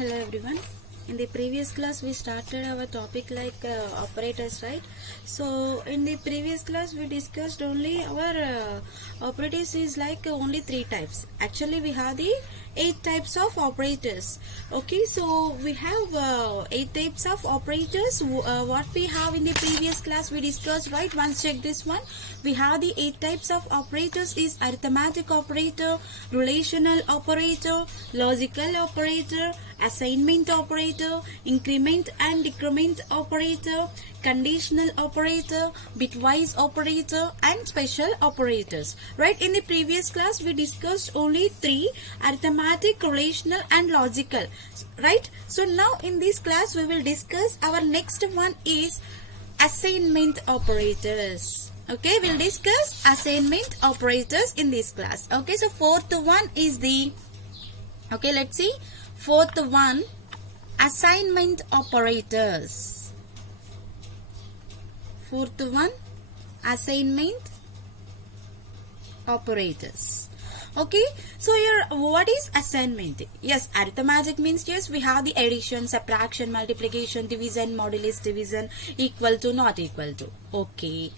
Hello everyone. In the previous class we started our topic like operators, right? So in the previous class we discussed only our operators is like only 3 types. Actually we have the 8 types of operators. Okay, so we have 8 types of operators. What we have in the previous class we discussed, right? Once check this one. We have the 8 types of operators is arithmetic operator, relational operator, logical operator, assignment operator, increment and decrement operator, conditional operator, bitwise operator, and special operators. Right? In the previous class we discussed only 3: arithmetic, relational, and logical. Right? So now in this class we will discuss our next one is assignment operators. Okay, we'll discuss assignment operators in this class. Okay, so fourth one is the, okay, let's see. Fourth one, assignment operators. Fourth one, assignment operators. Okay, so here what is assignment? Yes, arithmetic means yes, we have the addition, subtraction, multiplication, division, modulus, division, equal to, not equal to. Okay,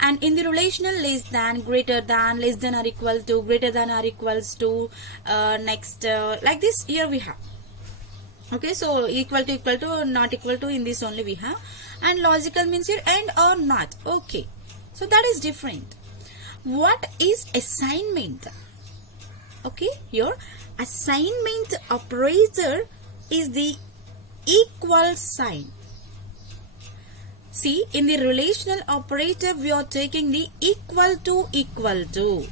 and in the relational, less than, greater than, less than or equal to, greater than or equals to, next like this here we have. Okay, so equal to, not equal to, in this only we have. And logical means here and or not. Okay, so that is different. What is assignment? Okay, your assignment operator is the equal sign. See, in the relational operator we are taking the equal to, equal to.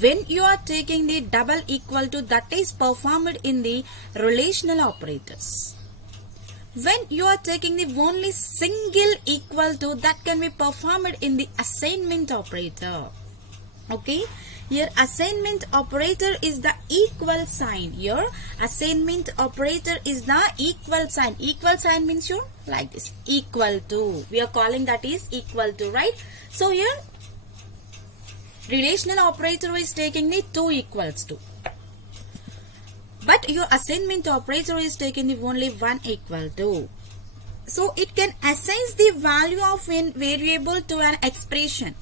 When you are taking the double equal to, that is performed in the relational operators. When you are taking the only single equal to, that can be performed in the assignment operator. Okay, here assignment operator is the equal sign. Here assignment operator is the equal sign. Equal sign means you like this, equal to. We are calling that is equal to, right? So here relational operator is taking the 2 equals to. But your assignment operator is taking the only 1 equal to. So it can assign the value of a variable to an expression.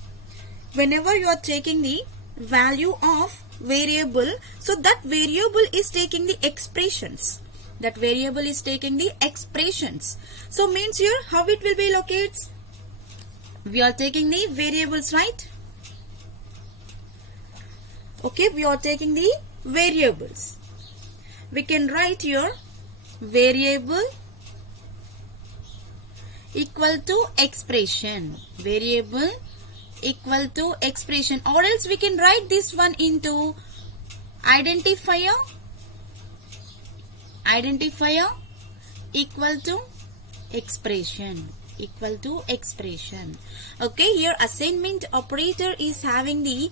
Whenever you are taking the value of variable, so that variable is taking the expressions. That variable is taking the expressions. So means here how it will be located? We are taking the variables, right? Okay, we are taking the variables. We can write here variable equal to expression. Variable equal to expression, or else we can write this one into identifier. Identifier equal to expression. Equal to expression. Okay, here assignment operator is having the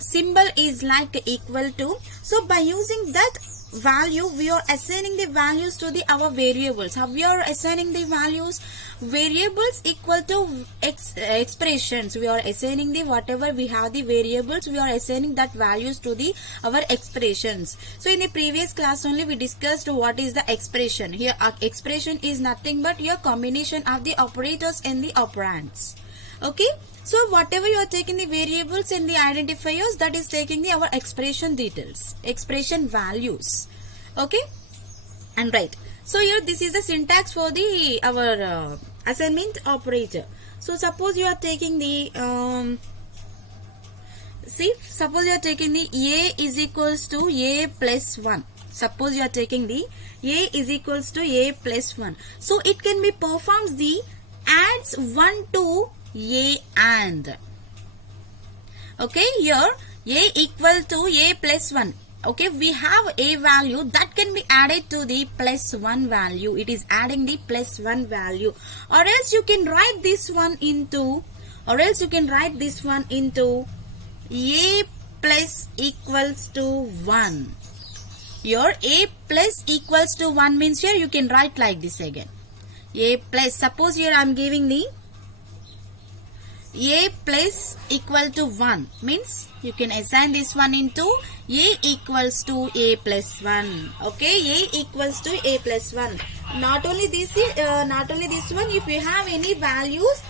symbol is like equal to. So by using that value we are assigning the values to the our variables. How we are assigning the values? Variables equal to expressions. We are assigning the whatever we have the variables, we are assigning that values to the our expressions. So in the previous class only we discussed what is the expression. Here expression is nothing but your combination of the operators and the operands. Okay, so whatever you are taking the variables and the identifiers, that is taking the our expression details, expression values. Okay, and right. So here this is the syntax for the our assignment operator. So suppose you are taking the see, suppose you are taking the a is equals to a plus 1. Suppose you are taking the a is equals to a plus 1. So it can be performs the adds 1 to a and. Okay, here a equal to a plus 1. Okay, we have a value that can be added to the plus 1 value. It is adding the plus 1 value. Or else you can write this one into, a plus equals to 1. Your a plus equals to 1 means here you can write like this again. A plus, suppose here I am giving the a plus equal to 1 means you can assign this one into a equals to a plus 1. Okay, a equals to a plus 1. Not only this one, if you have any values,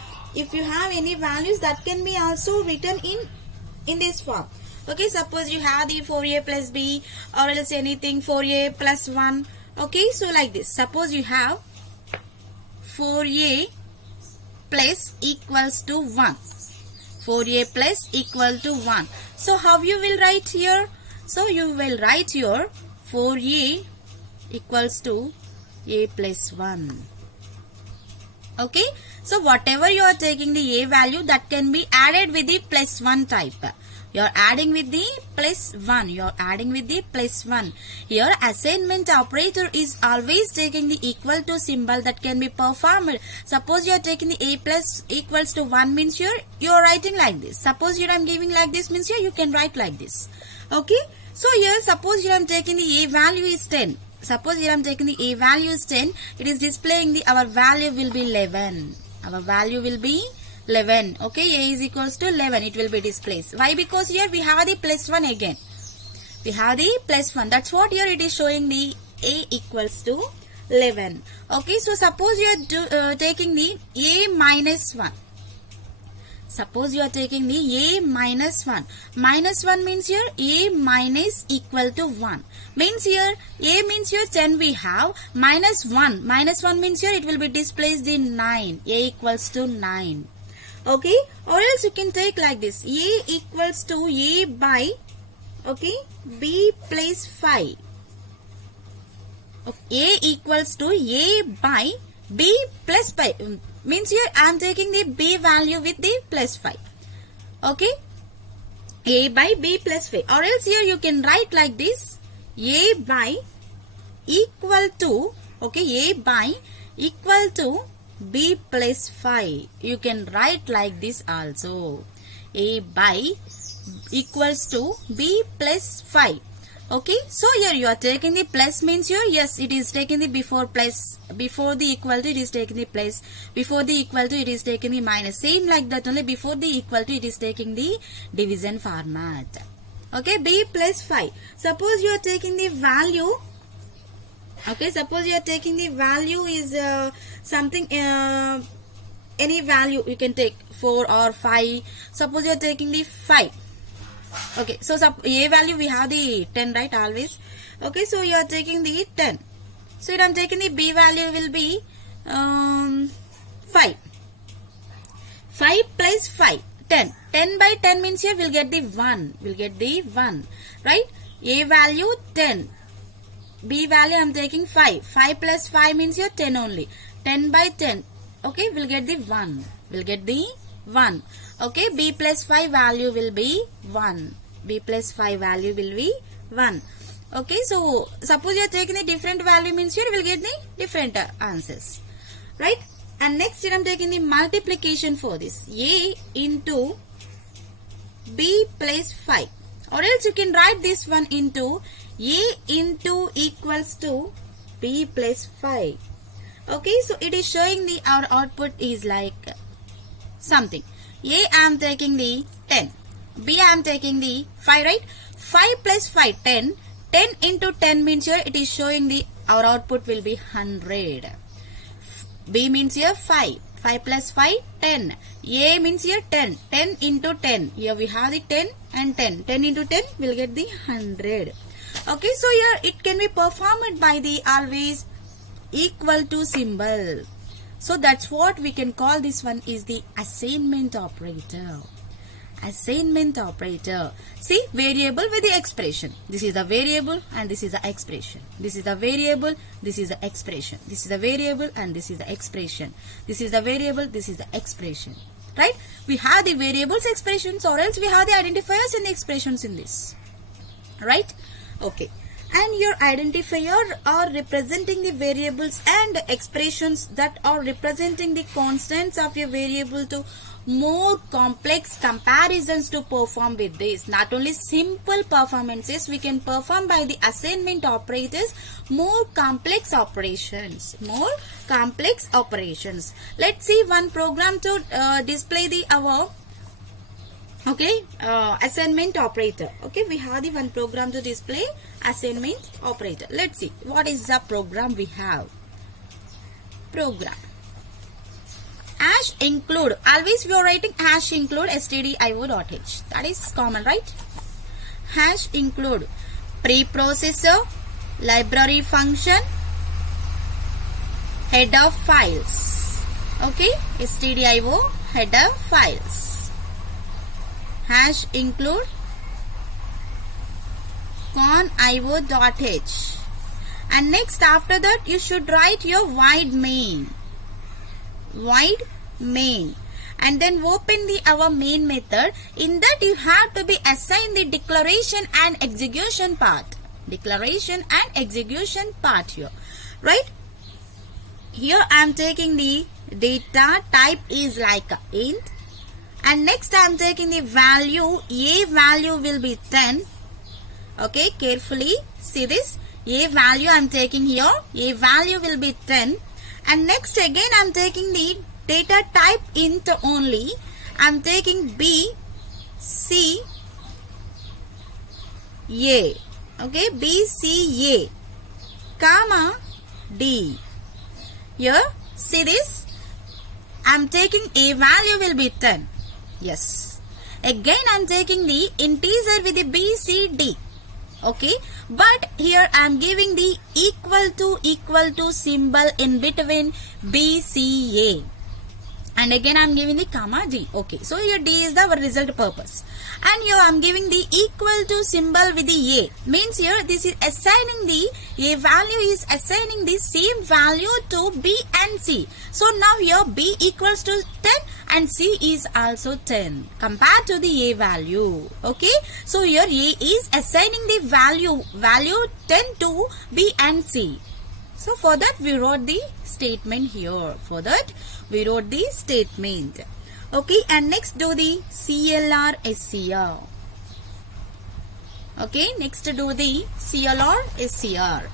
that can be also written in this form. Okay, suppose you have the 4a plus b or else anything 4a plus 1. Okay, so like this. Suppose you have 4a plus equals to 1. 4a plus equal to 1. So how you will write here? So you will write here 4a equals to a plus 1. Okay, so whatever you are taking the a value, that can be added with the plus 1 type. You are adding with the plus 1. You are adding with the plus 1. Here assignment operator is always taking the equal to symbol that can be performed. Suppose you are taking the a plus equals to 1 means here you are writing like this. Suppose here I am giving like this means here you can write like this. Okay. So here suppose here I am taking the a value is 10. Suppose here I am taking the a value is 10. It is displaying the our value will be 11. Our value will be 11. Okay, a is equals to 11. It will be displayed. Why? Because here we have the plus 1 again. We have the plus 1. That's what here it is showing the a equals to 11. Okay, so suppose you are taking the a minus 1. Suppose you are taking the a minus 1. Minus 1 means here a minus equal to 1. Means here a means here 10 we have. Minus 1. Minus 1 means here it will be displayed in 9. A equals to 9. Okay, or else you can take like this. A equals to a by, okay, b plus 5. Okay, a equals to a by b plus 5. Means here I am taking the b value with the plus 5. Okay, a by b plus 5. Or else here you can write like this. A by equal to, okay, a by equal to b plus 5. You can write like this also. A by equals to b plus 5. Okay, so here you are taking the plus means here, yes, it is taking the before plus, before the equal to it is taking the plus, before the equal to it is taking the minus. Same like that, only before the equal to it is taking the division format. Okay, b plus 5. Suppose you are taking the value. Okay, suppose you are taking the value is something, any value you can take 4 or 5. Suppose you are taking the 5. Okay, so a value we have the 10, right, always. Okay, so you are taking the 10. So I am taking the b value will be 5. 5 plus 5, 10. 10 by 10 means here we'll get the 1. We'll get the 1, right? A value 10. B value I am taking 5. 5 plus 5 means here 10 only. 10 by 10. Okay, we'll get the 1. We'll get the 1. Okay, b plus 5 value will be 1. B plus 5 value will be 1. Okay, so suppose you are taking a different value means here we will get the different answers. Right? And next here I am taking the multiplication for this. A into b plus 5. Or else you can write this one into a into equals to b plus 5. Okay, so it is showing the our output is like something. A I am taking the 10. B I am taking the 5, right? 5 plus 5, 10. 10 into 10 means here it is showing the our output will be 100. B means here 5. 5 plus 5, 10. A means here 10. 10 into 10. Here we have the 10 and 10. 10 into 10 will get the 100. Okay, so here it can be performed by the always equal to symbol. So that's what we can call this one is the assignment operator. Assignment operator. See, variable with the expression. This is the variable and this is the expression. This is the variable, this is the expression. This is the variable and this is the expression. This is the variable, this is the expression. Right? We have the variables expressions or else we have the identifiers and the expressions in this. Right? Okay. and your identifier are representing the variables and expressions that are representing the constants of your variable to more complex comparisons to perform with this. Not only simple performances we can perform by the assignment operators, more complex operations. Let's see one program to display the our assignment operator. Okay, we have the one program to display assignment operator. Let's see what is the program we have. Program hash include, always we are writing hash include stdio.h. That is common, right? Hash include preprocessor, library function, header files. Okay, stdio header files. Hash include conio.h. And next after that you should write your void main. And then open the our main method. In that you have to be assigned the declaration and execution part. Here, right? Here I am taking the data type is like a int, and next I am taking the value. A value will be 10. Okay, carefully see this. A value I am taking here. A value will be 10. And next again I am taking the data type int only. I am taking B, C, A. Okay, B, C, A, comma, D. Here, see this. I am taking A value will be 10. Yes. Again I am taking the integer with the B, C, D. Okay, but here I am giving the equal to symbol in between B, C, A, and again I am giving the comma D. Okay, so here D is the result purpose, and here I am giving the equal to symbol with the A, means here this is assigning the A value is assigning the same value to B and C. So now here B equals to 10 and C is also 10 compared to the A value. Okay, so here A is assigning the value 10 to B and C. So for that we wrote the statement here. Okay, and next do the CLR SCR. Okay, next do the CLR SCR.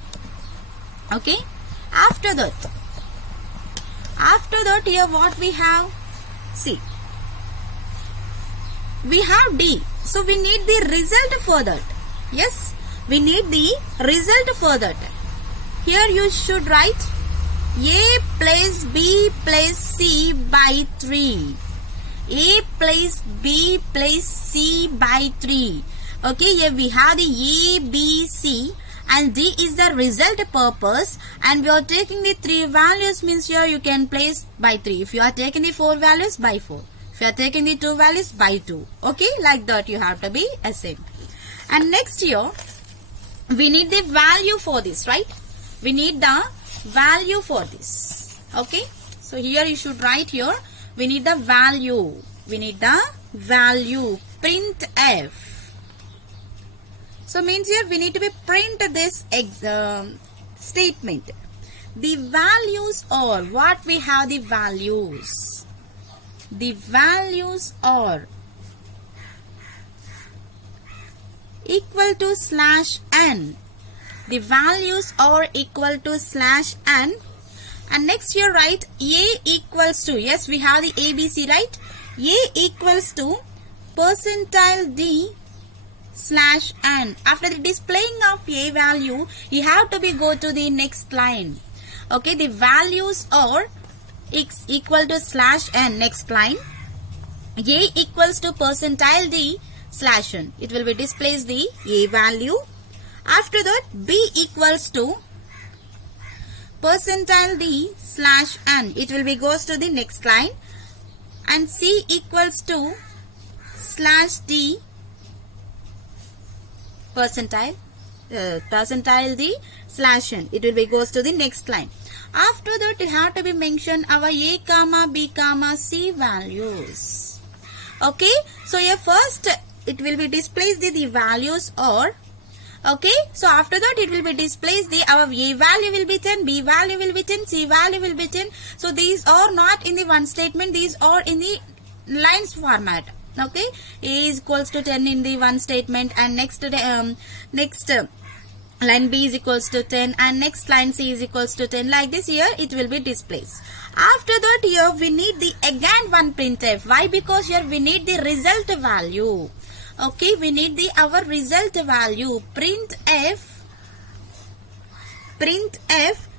Okay, after that here what we have? See, we have D, so we need the result for that. Yes, we need the result for that. Here you should write A plus B plus C by 3. A plus B plus C by 3. Okay, here we have the A, B, C, and D is the result purpose, and we are taking the 3 values, means here you can place by 3. If you are taking the 4 values, by 4. If you are taking the 2 values, by 2. Okay, like that you have to be assigned. And next here we need the value for this, right? We need the value for this. Okay, so here you should write here we need the value. Print F. So means here we need to be print this statement. The values are, what we have the values. The values are equal to /n. The values are equal to /n. And next here write A equals to, yes we have the ABC, right? A equals to %D /n. After the displaying of A value, you have to go to the next line. Okay, the values are equal to /n. Next line, A equals to %D /n. It will be displays the A value. After that, B equals to %D /n. It will be goes to the next line, and C equals to /D %D /n. It will be goes to the next line. After that, you have to be mention our A, B, C values. Okay, so here first it will be displays the values are Okay, so after that it will be displays the our A value will be 10, B value will be 10, C value will be 10. So these are not in the one statement, these are in the lines format. Okay, A is equals to 10 in the one statement, and next line B is equals to 10, and next line C is equals to 10. Like this, here it will be displays. After that, here we need the again one printf. Why? Because here we need the result value. Okay, we need the our result value. Printf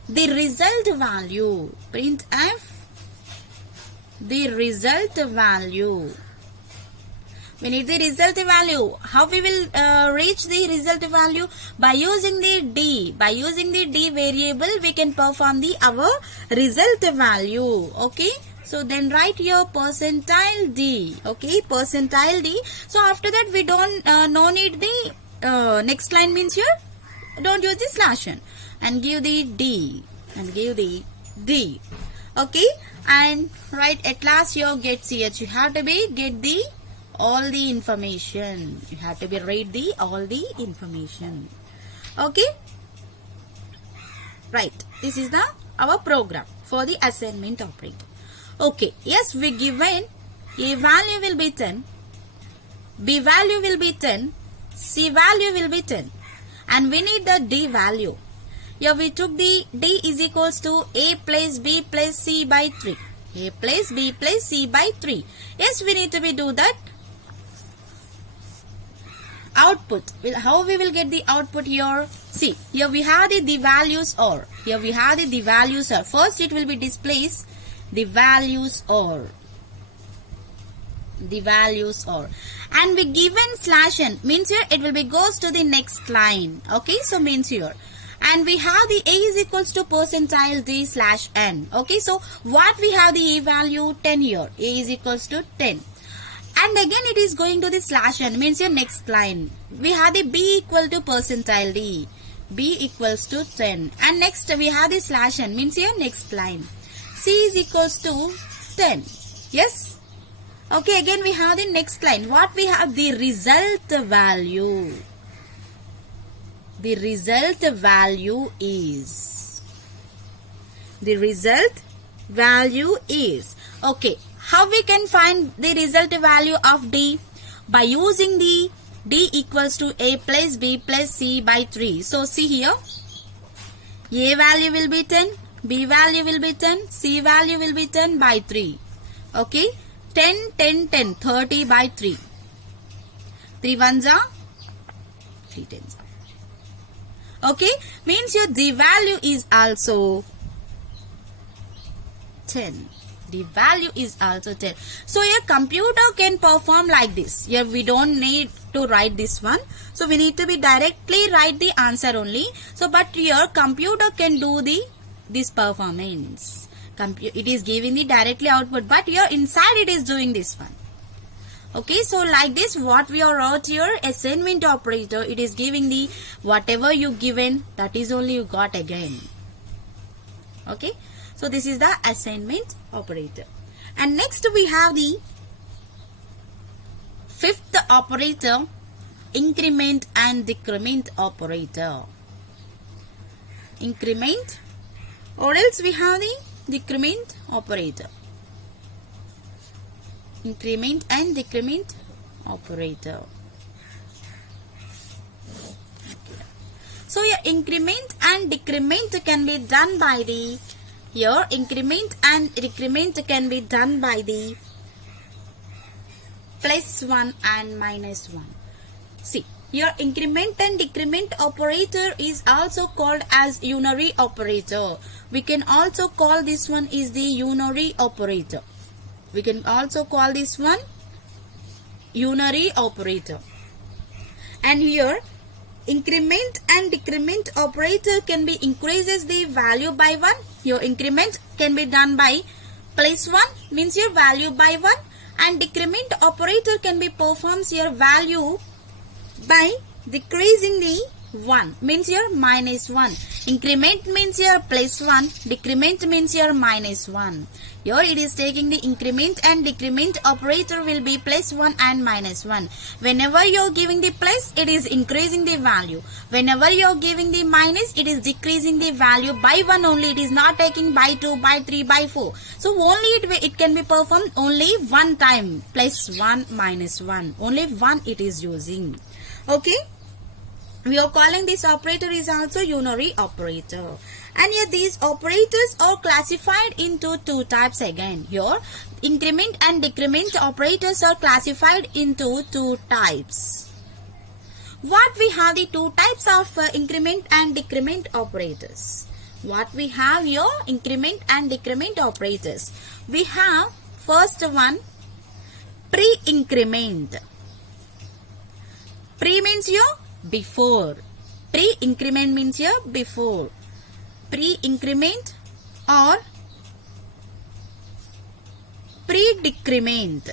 the result value. Printf the result value. We need the result value. How we will reach the result value? By using the D. By using the D variable, we can perform the our result value. Okay. So then write your percentile D. Okay, percentile D. So after that, we don't no need the next line means here. Don't use the slash n and give the D and give the D. Okay, and write at last your get ch. You have to be get the all the information. You have to be read the all the information. Okay, right. This is the our program for the assignment operator. Okay, yes, we given A value will be 10, B value will be 10, C value will be 10, and we need the D value. Here we took the D is equals to A plus B plus C by 3. A plus B plus C by 3. Yes, we need to be do that. Output. How we will get the output here? See, here we have the values are. Here we have the values are. First it will be displays the values are. The values are. And we given slash n means here it will be goes to the next line. Okay, so means here. And we have the A is equals to percentile D slash n. Okay, so what we have the A value 10 here. A is equals to 10. And again it is going to the slash n means your next line. We have the B equal to percentile D. B equals to 10. And next we have the slash n means your next line. C is equals to 10. Yes. Okay, again we have the next line. What we have? The result value. The result value is. The result value is. Okay. How we can find the result value of D? By using the D equals to A plus B plus C by 3. So see here. A value will be 10. B value will be 10. C value will be 10 by 3. Okay. 10, 10, 10. 30 by 3. 3 ones are 3 tens are. Okay. Means your D value is also 10. The value is also 10. So your computer can perform like this. Here we don't need to write this one. So we need to be directly write the answer only. So but your computer can do this performance. It is giving the directly output, but here inside it is doing this one. Okay, so like this what we are wrote here, assignment operator, it is giving the whatever you given, that is only you got again. Okay. So this is the assignment operator. And next we have the fifth operator, increment and decrement operator. Increment, or else we have the decrement operator. Increment and decrement operator. So your increment and decrement can be done by the here increment and decrement can be done by the +1 and -1. See, your increment and decrement operator is also called as unary operator. We can also call this one is the unary operator. We can also call this one unary operator. And here increment and decrement operator can be increases the value by 1. Your increment can be done by +1 means your value by 1, and decrement operator can be performs your value by decreasing the 1 means your minus 1. Increment means your plus 1. Decrement means your minus 1. Here it is taking the increment and decrement operator will be plus 1 and minus 1. Whenever you are giving the plus, it is increasing the value. Whenever you are giving the minus, it is decreasing the value by 1 only. It is not taking by 2, by 3, by 4. So only it can be performed only one time. Plus 1, minus 1. Only one it is using. Okay. We are calling this operator is also unary operator. And here these operators are classified into two types again. Here increment and decrement operators are classified into two types. What we have the two types of increment and decrement operators. What we have here increment and decrement operators. We have first one pre-increment. Pre means here before. Pre-increment means here before. Pre-increment or pre-decrement.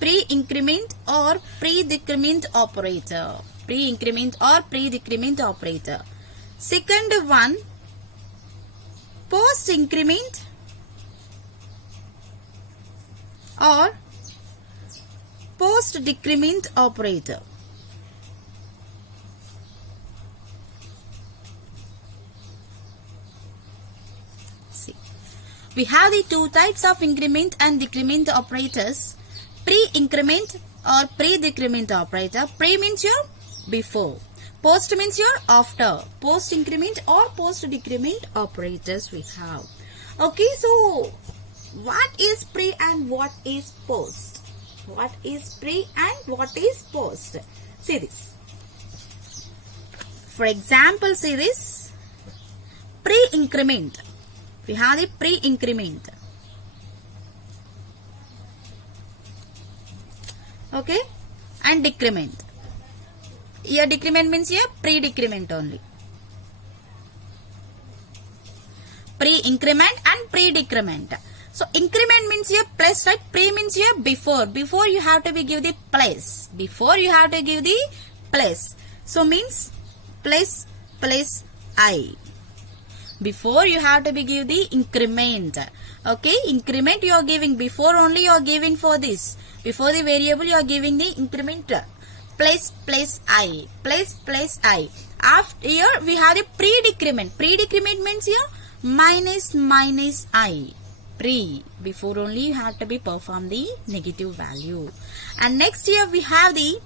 Pre-increment or pre-decrement operator. Pre-increment or pre-decrement operator. Second one, post-increment or post-decrement operator. See, we have the two types of increment and decrement operators. Pre-increment or pre-decrement operator. Pre means your before. Post means your after. Post-increment or post-decrement operators we have. Okay, so what is pre and what is post? What is pre and what is post? See this. For example, see this. Pre-increment. We have the pre-increment. Okay. And decrement. Here decrement means here pre-decrement only. Pre-increment and pre-decrement. So increment means here plus, right? Pre means here before. Before you have to be give the plus. Before you have to give the plus. So means plus plus I. Before you have to be give the increment. Okay, increment you are giving before only you are giving for this. Before the variable you are giving the increment plus plus I. Plus plus I. After here we have the pre-decrement. Pre-decrement means here minus minus I. Pre. Before only you have to be perform the negative value. And next here we have the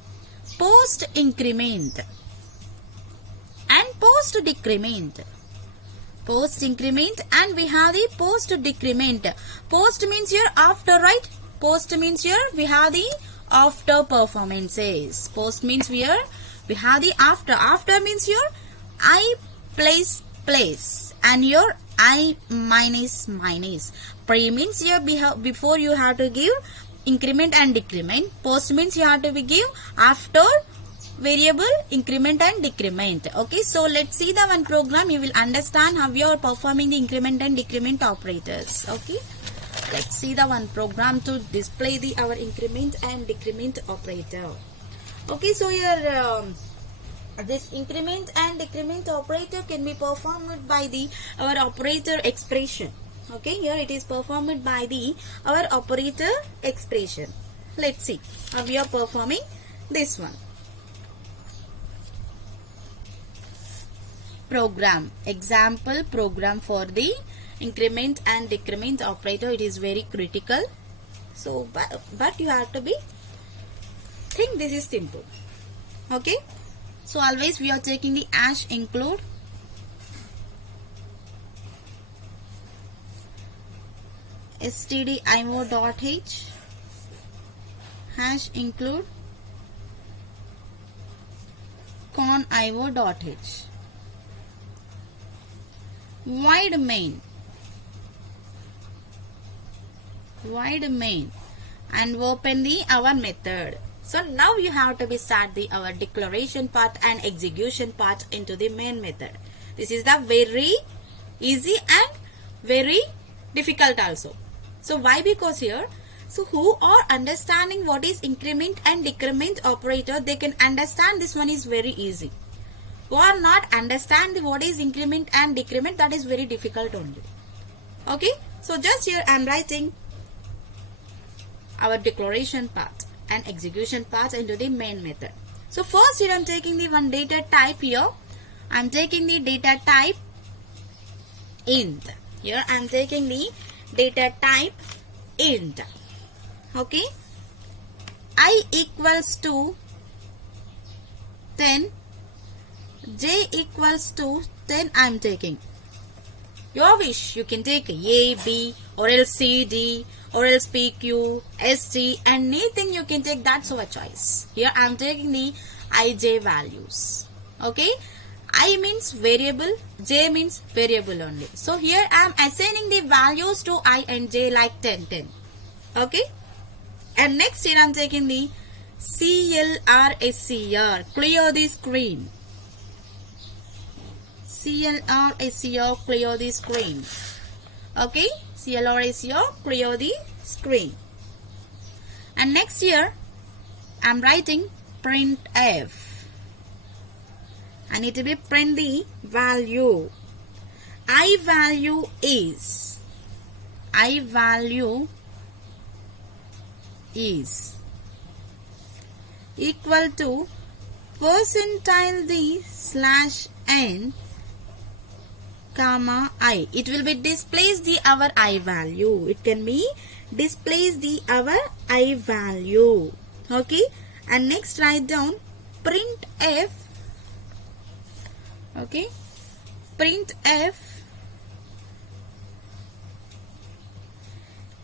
post increment and post decrement. Post increment and we have the post decrement. Post means here after, right? Post means here we have the after performances. Post means here we have the after. After means here I place place and here I minus minus. Pre means here before you have to give increment and decrement. Post means you have to be give after variable increment and decrement. Okay, so let's see the one program. You will understand how you are performing the increment and decrement operators. Okay, let's see the one program to display the our increment and decrement operator. Okay, so here this increment and decrement operator can be performed by the our operator expression. Okay, here it is performed by the our operator expression. Let's see how we are performing this one. Program. Example program for the increment and decrement operator. It is very critical. So, but you have to be think this is simple. Okay. So always we are taking the hash include stdio.h hash include conio.h void main and open the our method. So now you have to be start the our declaration part and execution part into the main method. This is the very easy and very difficult also. So why? Because here So who are understanding what is increment and decrement operator, they can understand this one is very easy. Who are not understand what is increment and decrement, that is very difficult only. Okay, so just here I am writing our declaration part and execution part into the main method. So first here I am taking the one data type here. I am taking the data type int. Here I am taking the data type int. Okay, I equals to 10, j equals to 10 I am taking. Your wish, you can take A, B, or else C, D, or else P, Q, S, T, anything you can take, that's our choice. Here I am taking the I, J values. Okay, I means variable, J means variable only. So here I am assigning the values to I and J like 10, 10. Okay, and next here I am taking the CLR, clear the screen. CLR, clear the screen. Okay, CLR, clear the screen. And next here I am writing printf. I need to be print the value. I value is equal to percentile the slash n comma I. It will be displays the our I value. It can be displays the our I value. Okay, and next write down printf. Okay, printf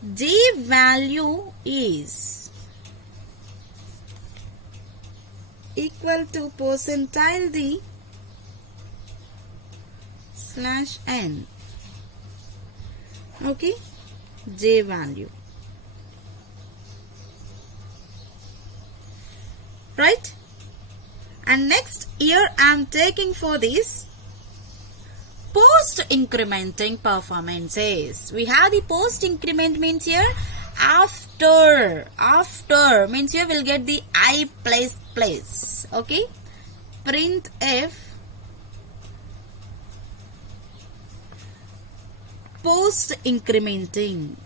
j value is equal to percentile the slash n. Okay, j value. Right? And next here I am taking for this post incrementing performances. We have the post increment means here after means here we'll get the I place. Okay, printf post incrementing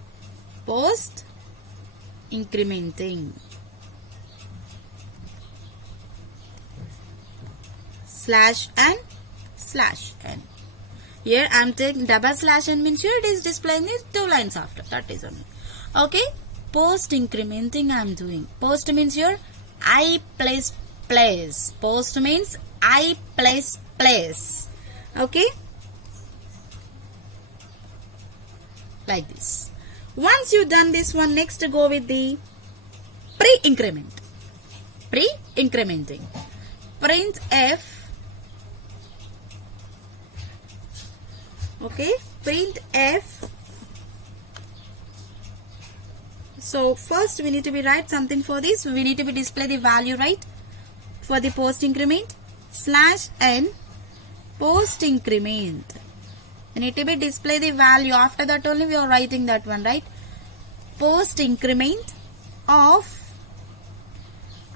slash n. Here I am taking double slash n means here it is displaying it 2 lines after, that is only. Okay, post incrementing I am doing. Post means here I place. Post means I place. Okay, like this. Once you done this one, next go with the pre-incrementing. Printf. Okay, printf. So first we need to be write something for this. We need to be display the value, right? For the post increment slash n post increment. We need to be display the value. After that only we are writing that one, right? Post increment of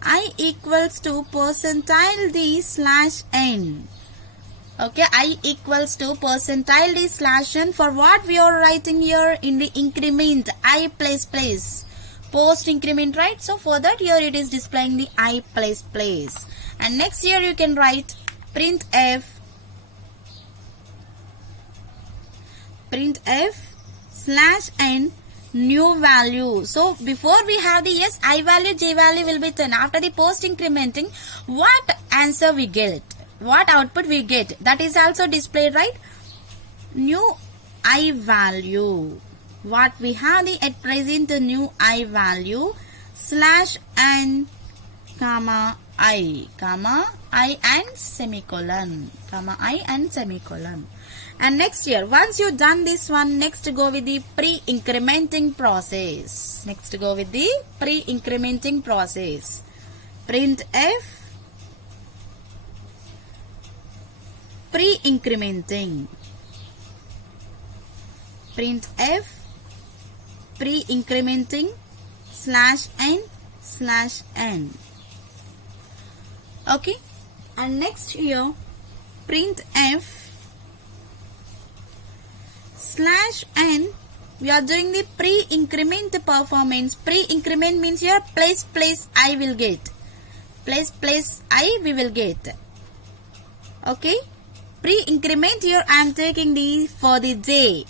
I equals to percentile the slash n. Okay, I equals to percentile the slash n. For what we are writing here in the increment I place. Post increment, right? So for that here it is displaying the I place. And next here you can write printf slash n new value. So before we have the yes I value, j value will be 10. After the post incrementing, what answer we get, what output we get, that is also displayed, right? New I value. What we have the at present the new I value slash n comma I and semicolon. And next here, once you done this one, next go with the pre-incrementing process. Printf pre-incrementing slash n slash n. Okay, and next here printf slash n. We are doing the pre-increment performance. Pre-increment means here place I will get. Place I we will get. Okay, pre-increment here I am taking the for the j.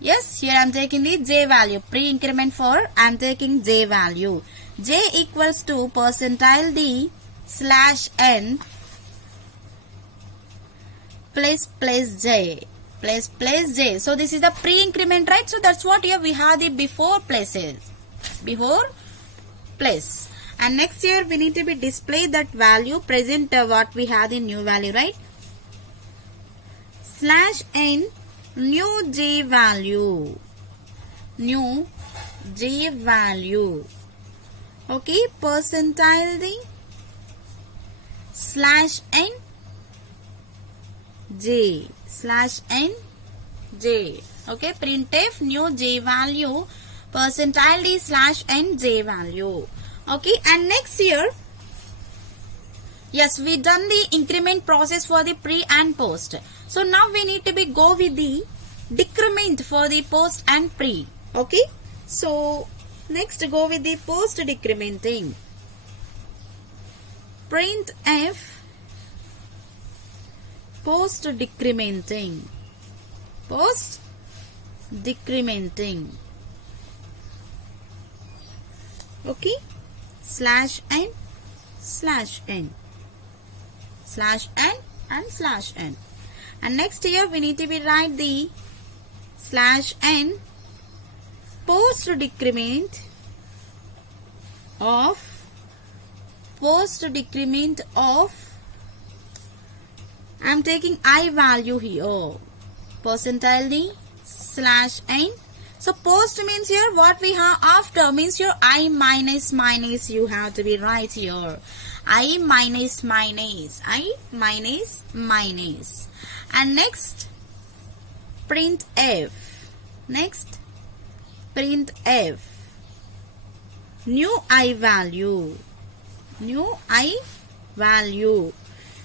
Yes, here I am taking the j value. Pre-increment for I am taking j value. J equals to percentile d slash n place j. Place j. So this is the pre-increment, right? So that's what here we have the before places. Before place. And next here we need to be display that value present what we have the new value, right? Slash n new j value. New j value. Okay, percentile the slash n j. Slash n j. Okay, printf new j value percentile d slash n j value. Okay, and next here, yes, we done the increment process for the pre and post. So now we need to be go with the decrement for the post and pre. Okay, so next go with the post decrementing. Printf post decrementing. Post decrementing. Okay, slash n slash n slash n and slash n. And next here we need to be write the slash n post decrement of I am taking I value here. Percentile d slash n. So post means here what we have after means your I minus you have to be right here. I minus. And next printf. Next printf new I value.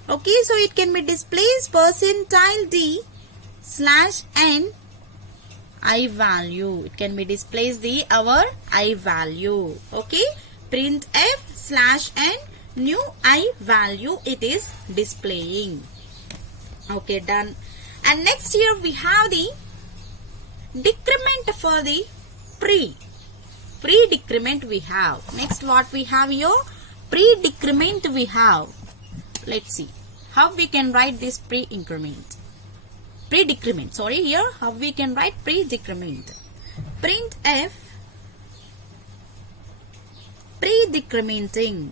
Okay, so it can be displayed percentile d slash n I value. It can be displayed the our I value. Okay, printf slash n new I value it is displaying. Okay, done. And next here we have the decrement for the pre-decrement we have. Next what we have here? Pre-decrement we have. Let's see how we can write this pre-decrement. Sorry, here how we can write pre-decrement. Printf pre-decrementing.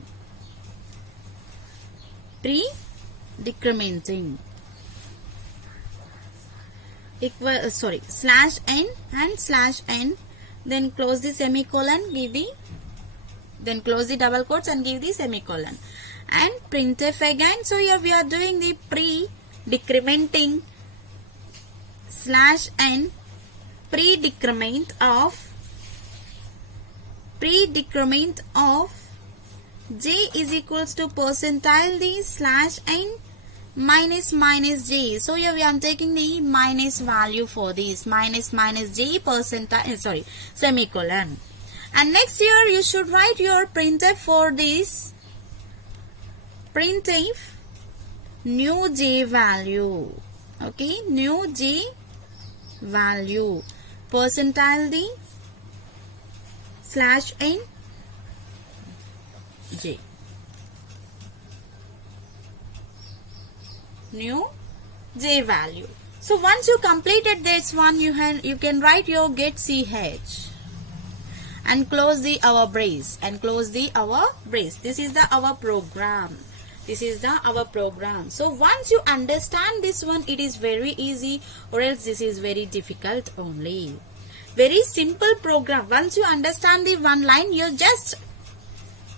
Equal slash n and slash n, then close the semicolon, then close the double quotes and give the semicolon, and printf again. So here we are doing the pre-decrementing slash n pre-decrement of j is equals to percentile d slash n minus j. So here we are taking the minus value for this minus j percentile semicolon. And next here you should write your printf for this. Printf new j value. Okay, new j value percentile d slash n j. New j value. So once you completed this one, you can write your get ch and close the our brace This is our program. So once you understand this one, it is very easy, or else this is very difficult only. Very simple program. Once you understand the one line, you just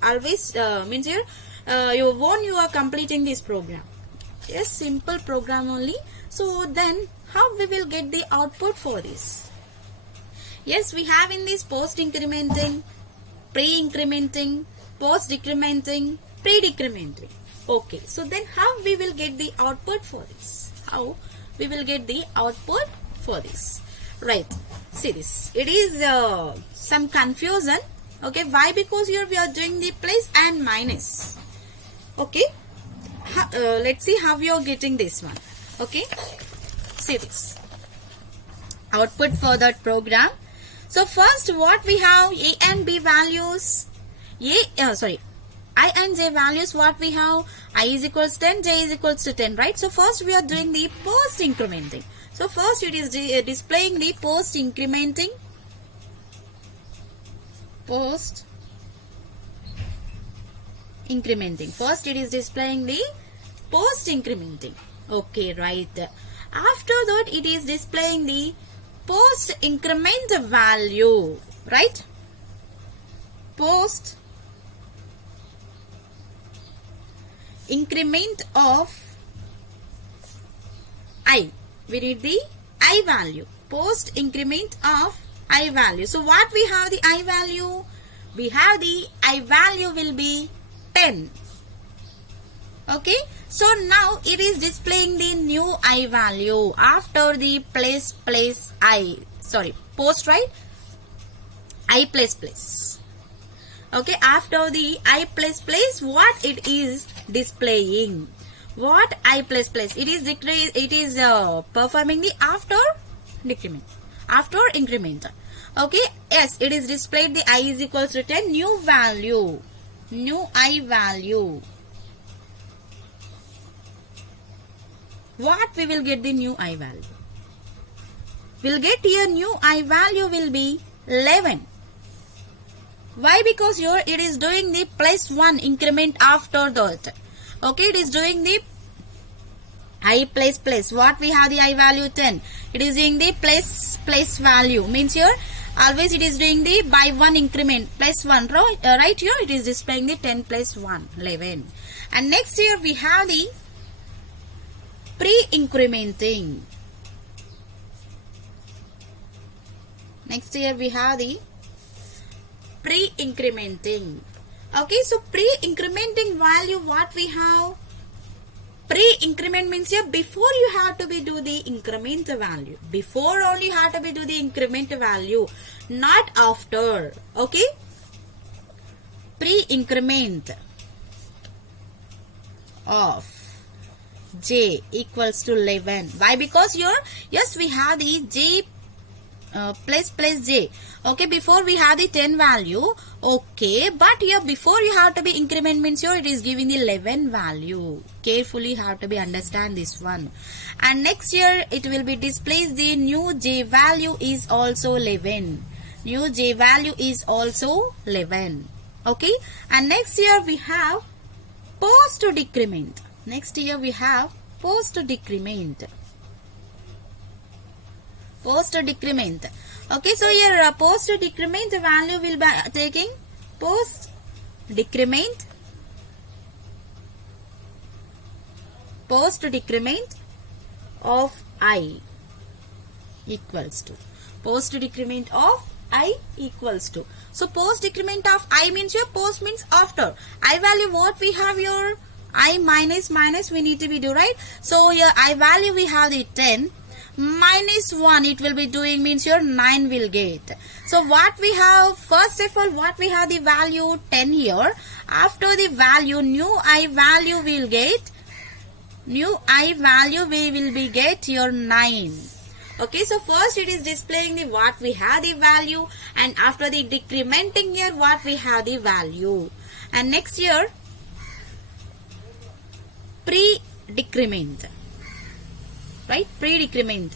always means here you are completing this program. Yes, simple program only. So then how we will get the output for this? Yes, we have in this post incrementing pre-incrementing, post-decrementing, pre-decrementing. Okay, so then how we will get the output for this? How we will get the output for this? Right, see this. It is some confusion. Okay, why? Because here we are doing the plus and minus. Okay, let's see how we are getting this one. Okay, see this. Output for that program. So first what we have, A and B values. I and J values, what we have, I is equals 10, J is equals to 10, right? So first we are doing the post incrementing. So first it is displaying the post incrementing. Post incrementing. First it is displaying the post incrementing. Okay, right. After that it is displaying the post increment value, right? Post increment of I. We need the I value. Post increment of I value. So what we have the I value? We have the I value will be 10. Okay. So now it is displaying the new I value after the place I. Sorry, post, right? I place. Okay, after the I place, what it is displaying? What I place? It is performing the after decrement, after increment. Okay, yes, it is displayed the I is equals to 10, new value, new I value. What we will get the new I value? We'll get here new I value will be 11. Why? Because here it is doing the plus 1 increment after that. Okay, it is doing the I plus. What we have the I value 10. It is doing the plus value. Means here always it is doing the by 1 increment plus 1. Right here it is displaying the 10 plus 1, 11. And next here we have the pre-incrementing. Next here we have the pre-incrementing. Okay, so pre-incrementing value, what we have? Pre-increment means here before you have to be do the increment value. Before only you have to be do the increment value, not after. Okay, pre-increment of J equals to 11. Why? Because here, yes, we have the J plus J. Okay, before we have the 10 value. Okay, but here before you have to be increment means here it is giving the 11 value. Carefully have to be understand this one. And next here it will be displays the new J value is also 11. New J value is also 11. Okay, and next here we have post decrement. Next here we have post decrement. Post decrement. Okay, so here post decrement value will be taking post decrement of I equals to post decrement of I equals to. So post decrement of I means here post means after. I value what we have here? I minus we need to be do, right? So here I value we have the 10 minus 1 it will be doing means your 9 will get. So what we have, first of all what we have the value 10 here. After the value new I value will get, new I value we will be get your 9. Okay, so first it is displaying the what we have the value, and after the decrementing here what we have the value. And next here pre-decrement, right? Pre-decrement,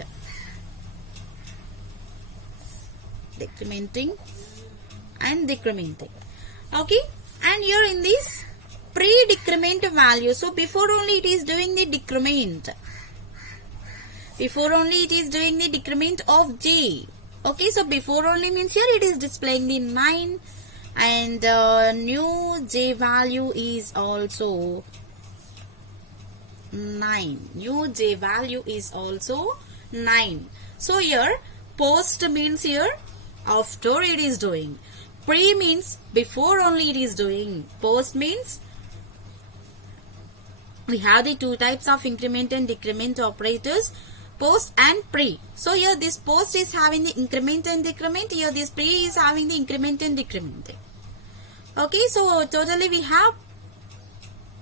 decrementing and decrementing. Okay, and here in this pre-decrement value, so before only it is doing the decrement, before only it is doing the decrement of J. Okay, so before only means here it is displaying the 9, and new J value is also 9. New J value is also 9. So here post means here after it is doing. Pre means before only it is doing. Post means we have the two types of increment and decrement operators, post and pre. So here this post is having the increment and decrement, here this pre is having the increment and decrement. Okay, so totally we have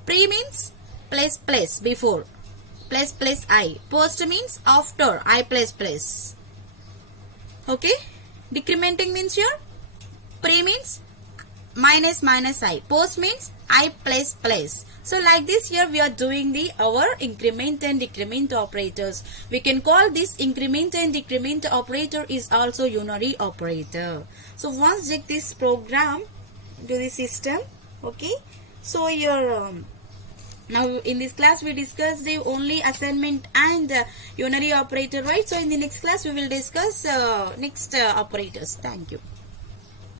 pre means place before, place I. Post means after I place. Okay, decrementing means here pre means minus I. Post means I place. So like this here we are doing our increment and decrement operators. We can call this increment and decrement operator is also unary operator. So once check this program to the system. Okay, so here now in this class we discussed the only assignment and unary operator, right? So in the next class we will discuss next operators. Thank you.